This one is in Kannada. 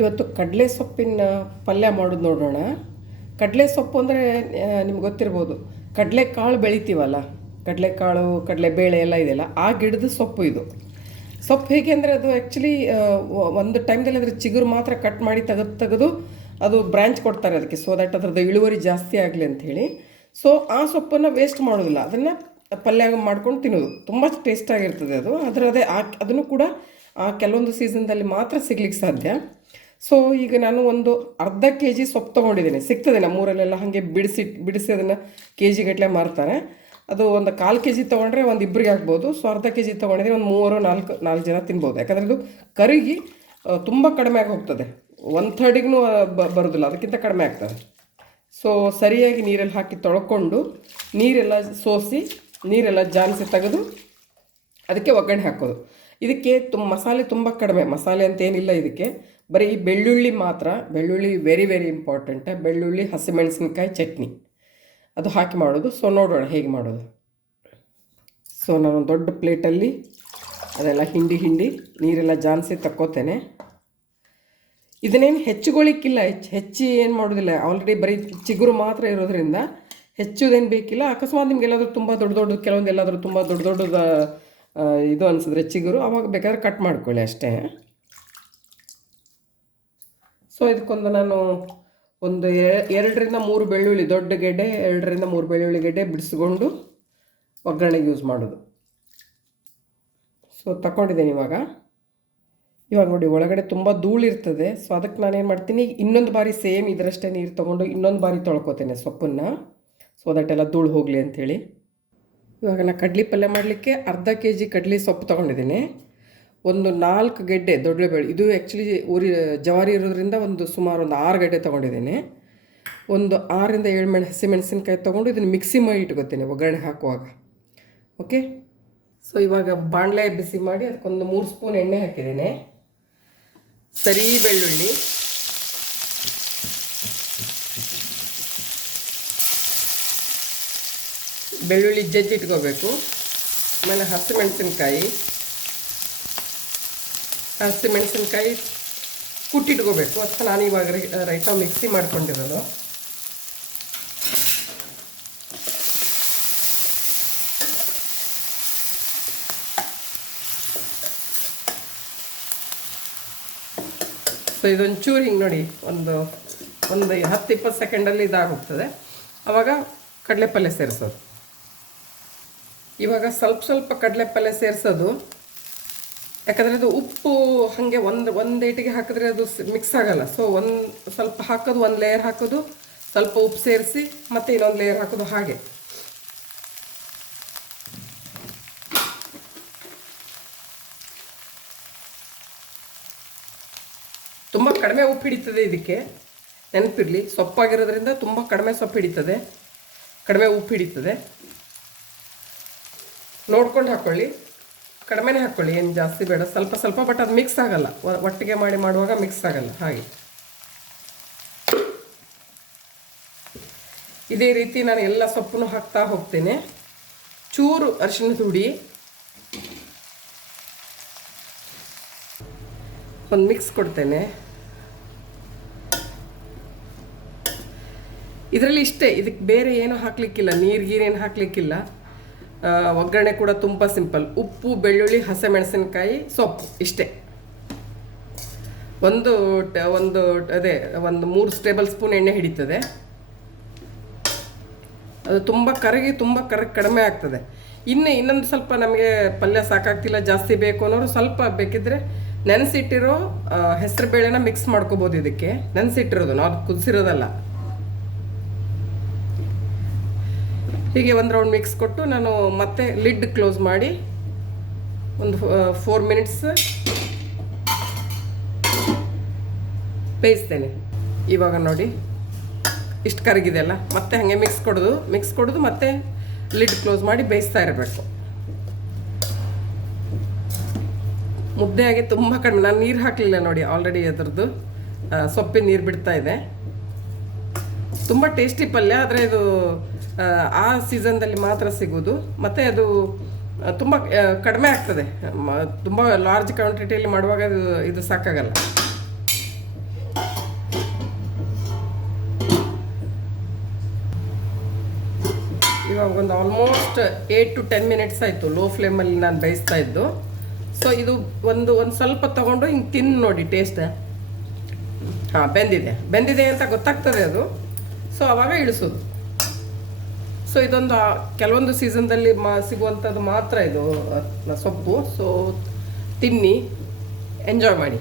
ಇವತ್ತು ಕಡಲೆ ಸೊಪ್ಪಿನ ಪಲ್ಯ ಮಾಡೋದು ನೋಡೋಣ. ಕಡಲೆ ಸೊಪ್ಪು ಅಂದರೆ ನಿಮ್ಗೆ ಗೊತ್ತಿರ್ಬೋದು. ಕಡಲೆಕಾಳು ಬೆಳಿತೀವಲ್ಲ ಕಡಲೆಕಾಳು ಕಡಲೆಬೇಳೆ ಎಲ್ಲ ಇದೆಯಲ್ಲ, ಆ ಗಿಡದ ಸೊಪ್ಪು ಇದು. ಸೊಪ್ಪು ಹೇಗೆ ಅಂದರೆ ಅದು ಆ್ಯಕ್ಚುಲಿ ಒಂದು ಟೈಮ್ದಲ್ಲಿ ಅದ್ರ ಚಿಗುರು ಮಾತ್ರ ಕಟ್ ಮಾಡಿ ತೆಗೆದು ತೆಗೆದು ಅದು ಬ್ರ್ಯಾಂಚ್ ಕೊಡ್ತಾರೆ ಅದಕ್ಕೆ. ಸೊ ದಟ್ ಅದರದ್ದು ಇಳುವರಿ ಜಾಸ್ತಿ ಆಗಲಿ ಅಂಥೇಳಿ ಸೊ ಆ ಸೊಪ್ಪನ್ನು ವೇಸ್ಟ್ ಮಾಡೋದಿಲ್ಲ. ಅದನ್ನು ಪಲ್ಯ ಮಾಡ್ಕೊಂಡು ತಿನ್ನೋದು. ತುಂಬ ಟೇಸ್ಟಾಗಿರ್ತದೆ ಅದು. ಅದರದೇ ಆ, ಅದನ್ನು ಕೂಡ ಆ, ಕೆಲವೊಂದು ಸೀಸನ್ದಲ್ಲಿ ಮಾತ್ರ ಸಿಗ್ಲಿಕ್ಕೆ ಸಾಧ್ಯ. ಸೊ ಈಗ ನಾನು ಒಂದು ಅರ್ಧ ಕೆ ಜಿ ಸೊಪ್ಪು ತೊಗೊಂಡಿದ್ದೀನಿ. ಸಿಗ್ತದೆ ನಮ್ಮೂರಲ್ಲೆಲ್ಲ ಹಾಗೆ ಬಿಡಿಸಿ ಬಿಡಿಸಿ ಅದನ್ನು ಕೆ ಜಿಗಟ್ಟಲೆ ಮಾರ್ತಾರೆ. ಅದು ಒಂದು ಕಾಲು ಕೆ ಜಿ ತೊಗೊಂಡ್ರೆ ಒಂದು ಇಬ್ಬರಿಗೆ ಆಗ್ಬೋದು. ಸೊ ಅರ್ಧ ಕೆ ಜಿ ತೊಗೊಂಡಿದ್ರೆ ಒಂದು ಮೂವರು ನಾಲ್ಕು ನಾಲ್ಕು ಜನ ತಿನ್ಬೋದು. ಯಾಕಂದರೆ ಇದು ಕರಿಗಿ ತುಂಬ ಕಡಿಮೆ ಆಗಿ ಹೋಗ್ತದೆ ಒನ್ ಥರ್ಡಿಗೂ ಬರೋದಿಲ್ಲ. ಅದಕ್ಕಿಂತ ಕಡಿಮೆ ಆಗ್ತದೆ. ಸೊ ಸರಿಯಾಗಿ ನೀರಲ್ಲಿ ಹಾಕಿ ತೊಳ್ಕೊಂಡು ನೀರೆಲ್ಲ ಸೋಸಿ, ನೀರೆಲ್ಲ ಜಾನಿಸಿ ತೆಗೆದು ಅದಕ್ಕೆ ಒಗ್ಗರಣೆ ಹಾಕೋದು. ಇದಕ್ಕೆ ತುಂಬ ಮಸಾಲೆ ತುಂಬ ಕಡಿಮೆ. ಮಸಾಲೆ ಅಂತೇನಿಲ್ಲ ಇದಕ್ಕೆ. ಬರೀ ಬೆಳ್ಳುಳ್ಳಿ ಮಾತ್ರ, ಬೆಳ್ಳುಳ್ಳಿ ವೆರಿ ವೆರಿ ಇಂಪಾರ್ಟೆಂಟ್ ಬೆಳ್ಳುಳ್ಳಿ, ಹಸಿಮೆಣಸಿನ್ಕಾಯಿ, ಚಟ್ನಿ. ಅದು ಹಾಕಿ ಮಾಡೋದು. ಸೊ, ನೋಡೋಣ ಹೇಗೆ ಮಾಡೋದು. ಸೊ, ನಾನು ದೊಡ್ಡ ಪ್ಲೇಟಲ್ಲಿ ಅದೆಲ್ಲ ಹಿಂಡಿ ಹಿಂಡಿ, ನೀರೆಲ್ಲ ಜಾನ್ಸಿ ತಕ್ಕೋತೇನೆ. ಇದನ್ನೇನು ಹೆಚ್ಚುಗೊಳಿಕ್ಕಿಲ್ಲ. ಹೆಚ್ಚು, ಹೆಚ್ಚಿ ಏನು ಮಾಡೋದಿಲ್ಲ. ಆಲ್ರೆಡಿ ಬರೀ ಚಿಗುರು ಮಾತ್ರ ಇರೋದ್ರಿಂದ ಹೆಚ್ಚುದೇನು ಬೇಕಿಲ್ಲ. ಅಕಸ್ಮಾತ್ ನಿಮ್ಗೆ ಎಲ್ಲಾದರೂ ತುಂಬ ದೊಡ್ಡ ದೊಡ್ಡ ಕೆಲವೊಂದು ಎಲ್ಲಾದರೂ ತುಂಬ ದೊಡ್ಡ ದೊಡ್ಡದ ಇದು ಅನಿಸಿದ್ರೆ ಚಿಗುರು. ಅವಾಗ ಬೇಕಾದ್ರೆ ಕಟ್ ಮಾಡ್ಕೊಳ್ಳಿ ಅಷ್ಟೇ. ಸೊ ಇದಕ್ಕೊಂದು ನಾನು ಒಂದು ಎರಡರಿಂದ ಮೂರು ಬೆಳ್ಳುಳ್ಳಿ, ದೊಡ್ಡ ಗೆಡ್ಡೆ, ಎರಡರಿಂದ ಮೂರು ಬೆಳ್ಳುಳ್ಳಿ ಗೆಡ್ಡೆ ಬಿಡಿಸ್ಕೊಂಡು ಒಗ್ಗರಣೆಗೆ ಯೂಸ್ ಮಾಡೋದು. ಸೊ ತಗೊಂಡಿದ್ದೀನಿ ಇವಾಗ. ಇವಾಗ ನೋಡಿ, ಒಳಗಡೆ ತುಂಬ ಧೂಳಿರ್ತದೆ ಸೊ ಅದಕ್ಕೆ ನಾನೇನು ಮಾಡ್ತೀನಿ, ಇನ್ನೊಂದು ಬಾರಿ ಸೇಮ್ ಇದರಷ್ಟೇ ನೀರು ತೊಗೊಂಡು ಇನ್ನೊಂದು ಬಾರಿ ತೊಳ್ಕೊತೇನೆ ಸೊಪ್ಪನ್ನು. ಸೊ ದಟ್ ಎಲ್ಲ ಧೂಳು ಹೋಗಲಿ ಅಂಥೇಳಿ ಇವಾಗ ನಾನು ಕಡ್ಲಿ ಪಲ್ಯ ಮಾಡಲಿಕ್ಕೆ ಅರ್ಧ ಕೆ ಜಿ ಕಡ್ಲಿ ಸೊಪ್ಪು ತೊಗೊಂಡಿದ್ದೀನಿ. ಒಂದು ನಾಲ್ಕು ಗೆಡ್ಡೆ ದೊಡ್ಡ ಬೆಳೆ ಇದು ಆ್ಯಕ್ಚುಲಿ ಉರಿ ಜವಾರಿ ಇರೋದ್ರಿಂದ ಒಂದು ಸುಮಾರು ಒಂದು ಆರು ಗಡ್ಡೆ ತೊಗೊಂಡಿದ್ದೀನಿ. ಒಂದು ಆರರಿಂದ ಏಳು ಮೆಣ್ ಹಸಿಮೆಣಸಿನ್ಕಾಯಿ ತೊಗೊಂಡು ಇದನ್ನು ಮಿಕ್ಸಿ ಮಾಡಿ ಇಟ್ಕೊತೀನಿ ಒಗ್ಗರಣೆ ಹಾಕುವಾಗ. ಓಕೆ ಸೊ ಇವಾಗ ಬಾಣಲೆ ಬಿಸಿ ಮಾಡಿ ಅದಕ್ಕೊಂದು ಮೂರು ಸ್ಪೂನ್ ಎಣ್ಣೆ ಹಾಕಿದ್ದೀನಿ. ಸರಿ ಬೆಳ್ಳುಳ್ಳಿ. ಬೆಳ್ಳುಳ್ಳಿ ಜಜ್ಜಿ ಇಟ್ಕೋಬೇಕು. ಆಮೇಲೆ ಹಸಿಮೆಣಸಿನ್ಕಾಯಿ ಹಸಿಮೆಣಸಿನ್ಕಾಯಿ ಕುಟ್ಟಿಟ್ಕೋಬೇಕು. ಅದಕ್ಕೆ ನಾನು ಇವಾಗ ರೈತ ಮಿಕ್ಸಿ ಮಾಡ್ಕೊಂಡಿರೋದು. ಸೊ ಇದೊಂಚೂರು ಹಿಂಗೆ ನೋಡಿ, ಒಂದು ಒಂದು ಹತ್ತು ಇಪ್ಪತ್ತು ಸೆಕೆಂಡಲ್ಲಿ ಇದಾಗೋಗ್ತದೆ ಆವಾಗ ಕಡಲೆಪಲ್ಯ ಸೇರಿಸೋದು. ಇವಾಗ ಸ್ವಲ್ಪ ಸ್ವಲ್ಪ ಕಡಲೆಪಲ್ಯ ಸೇರಿಸೋದು. ಯಾಕಂದರೆ ಅದು ಉಪ್ಪು ಹಾಗೆ ಒಂದು ಒಂದು ಏಟಿಗೆ ಹಾಕಿದ್ರೆ ಅದು ಮಿಕ್ಸ್ ಆಗಲ್ಲ. ಸೊ ಒಂದು ಸ್ವಲ್ಪ ಹಾಕೋದು, ಒಂದು ಲೇಯರ್ ಹಾಕೋದು, ಸ್ವಲ್ಪ ಉಪ್ಪು ಸೇರಿಸಿ ಮತ್ತೆ ಇನ್ನೊಂದು ಲೇಯರ್ ಹಾಕೋದು ಹಾಗೆ. ತುಂಬ ಕಡಿಮೆ ಉಪ್ಪು ಹಿಡಿತದೆ ಇದಕ್ಕೆ. ನೆನಪಿರಲಿ, ಸೊಪ್ಪಾಗಿರೋದ್ರಿಂದ ತುಂಬ ಕಡಿಮೆ ಸೊಪ್ಪು ಹಿಡಿತದೆ. ಕಡಿಮೆ ಉಪ್ಪು ಹಿಡಿತದೆ. ನೋಡ್ಕೊಂಡು ಹಾಕ್ಕೊಳ್ಳಿ ಕಡಿಮೆನೇ ಹಾಕ್ಕೊಳ್ಳಿ ಏನು ಜಾಸ್ತಿ ಬೇಡ. ಸ್ವಲ್ಪ ಸ್ವಲ್ಪ ಬಟ್ ಅದು ಮಿಕ್ಸ್ ಆಗಲ್ಲ. ಒಟ್ಟಿಗೆ ಮಾಡಿ ಮಾಡುವಾಗ ಮಿಕ್ಸ್ ಆಗಲ್ಲ. ಹಾಗೆ. ಇದೇ ರೀತಿ ನಾನು ಎಲ್ಲ ಸೊಪ್ಪನ್ನು ಹಾಕ್ತಾ ಹೋಗ್ತೇನೆ. ಚೂರು ಅರಿಶಿಣದ ಹುಡಿ ಒಂದು ಮಿಕ್ಸ್ ಕೊಡ್ತೇನೆ. ಇದರಲ್ಲಿ ಇಷ್ಟೇ ಇದಕ್ಕೆ ಬೇರೆ ಏನು ಹಾಕ್ಲಿಕ್ಕಿಲ್ಲ. ನೀರು ಗೀರೇನು ಹಾಕ್ಲಿಕ್ಕಿಲ್ಲ. ಒಗ್ಗರಣೆ ಕೂಡ ತುಂಬ ಸಿಂಪಲ್. ಉಪ್ಪು, ಬೆಳ್ಳುಳ್ಳಿ, ಹಸಿಮೆಣಸಿನ್ಕಾಯಿ, ಸೊಪ್ಪು, ಇಷ್ಟೇ. ಒಂದು ಒಂದು ಅದೇ, ಒಂದು ಮೂರು ಟೇಬಲ್ ಸ್ಪೂನ್ ಎಣ್ಣೆ ಹಿಡಿತದೆ. ಅದು ತುಂಬ ಕರಗಿ, ತುಂಬ ಕರ ಕಡಿಮೆ ಆಗ್ತದೆ. ಇನ್ನು ಇನ್ನೊಂದು ಸ್ವಲ್ಪ ನಮಗೆ ಪಲ್ಯ ಸಾಕಾಗ್ತಿಲ್ಲ, ಜಾಸ್ತಿ ಬೇಕು ಅನ್ನೋರು ಸ್ವಲ್ಪ ಬೇಕಿದ್ರೆ ನೆನೆಸಿಟ್ಟಿರೋ ಹೆಸರು ಬೇಳೆನ ಮಿಕ್ಸ್ ಮಾಡ್ಕೋಬೋದು ಇದಕ್ಕೆ. ನೆನೆಸಿಟ್ಟಿರೋದು ನಾವು ಕುದಿಸಿರೋದಲ್ಲ. ಹೀಗೆ ಒಂದು ರೌಂಡ್ ಮಿಕ್ಸ್ ಕೊಟ್ಟು ನಾನು ಮತ್ತೆ ಲಿಡ್ ಕ್ಲೋಸ್ ಮಾಡಿ ಒಂದು ಫೋರ್ ಮಿನಿಟ್ಸ್ ಬೇಯಿಸ್ತೇನೆ. ಇವಾಗ ನೋಡಿ, ಇಷ್ಟು ಕರಗಿದೆ ಅಲ್ಲ? ಮತ್ತೆ ಹಾಗೆ ಮಿಕ್ಸ್ ಕೊಡೋದು ಮಿಕ್ಸ್ ಕೊಡೋದು, ಮತ್ತೆ ಲಿಡ್ ಕ್ಲೋಸ್ ಮಾಡಿ ಬೇಯಿಸ್ತಾ ಇರಬೇಕು. ಮುದ್ದೆಯಾಗಿ ತುಂಬ ಕಡಿಮೆ, ನಾನು ನೀರು ಹಾಕಲಿಲ್ಲ ನೋಡಿ ಆಲ್ರೆಡಿ ಅದರದ್ದು. ಸೊಪ್ಪಿನ ನೀರು ಬಿಡ್ತಾ ಇದೆ. ತುಂಬ ಟೇಸ್ಟಿ ಪಲ್ಯ, ಆದರೆ ಇದು ಆ ಸೀಸನ್ದಲ್ಲಿ ಮಾತ್ರ ಸಿಗೋದು. ಮತ್ತು ಅದು ತುಂಬ ಕಡಿಮೆ ಆಗ್ತದೆ. ತುಂಬ ಲಾರ್ಜ್ ಕ್ವಾಂಟಿಟಿಯಲ್ಲಿ ಮಾಡುವಾಗ ಇದು ಇದು ಸಾಕಾಗಲ್ಲ. ಇವಾಗ ಒಂದು almost eight to ten minutes ಆಯಿತು. ಲೋ ಫ್ಲೇಮಲ್ಲಿ ನಾನು ಬೇಯಿಸ್ತಾ ಇದ್ದು. ಸೊ ಇದು ಒಂದು ಒಂದು ಸ್ವಲ್ಪ ತೊಗೊಂಡು ಹಿಂಗೆ ತಿಂದು ನೋಡಿ ಟೇಸ್ಟ್ ಹಾಂ, ಬೆಂದಿದೆ. ಬೆಂದಿದೆ ಅಂತ ಗೊತ್ತಾಗ್ತದೆ ಅದು. ಸೊ ಆವಾಗ ಇಳಿಸೋದು. ಸೊ ಇದೊಂದು ಕೆಲವೊಂದು ಸೀಸನ್ದಲ್ಲಿ ಮಾ ಸಿಗುವಂಥದ್ದು ಮಾತ್ರ ಇದು ಸೊಪ್ಪು. ಸೊ ತಿನ್ನಿ ಎಂಜಾಯ್ ಮಾಡಿ.